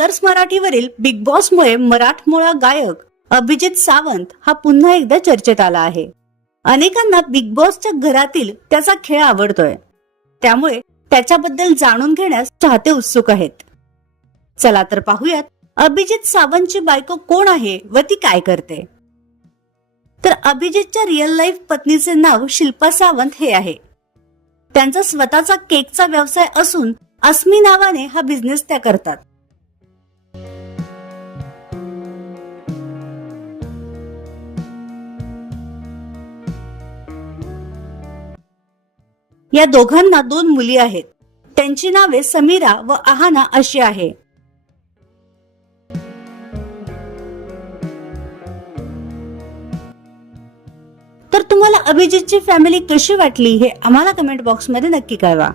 Colours मराठीवरील big बॉसमुळे मराठमोळा गायक अभिजित सावंत हा पुन्हा एकदा चर्चेत आला आहे. अनेकांना बिग बॉसच्या घरातील त्याचा खेळ आवडतोय. त्यामुळे त्याच्याबद्दल जाणून घेण्यास चाहते उत्सुक आहेत. चला तर पाहूयात अभिजित सावंतची बायको कोण आहे व ती काय करते? तर अभिजितच्या रिअल लाईफ पत्नीचे नाव शिल्पा सावंत हे आहे. त्यांचा स्वतःचा केकचा व्यवसाय असून अस्मी नावाने हा बिझनेस त्या करतात. या दोघांना दोन मुली आहेत. त्यांची नावे समीरा व आहाना अशी आहे. तर तुम्हाला अभिजितची फॅमिली कशी वाटली हे आम्हाला कमेंट बॉक्समध्ये नक्की कळवा.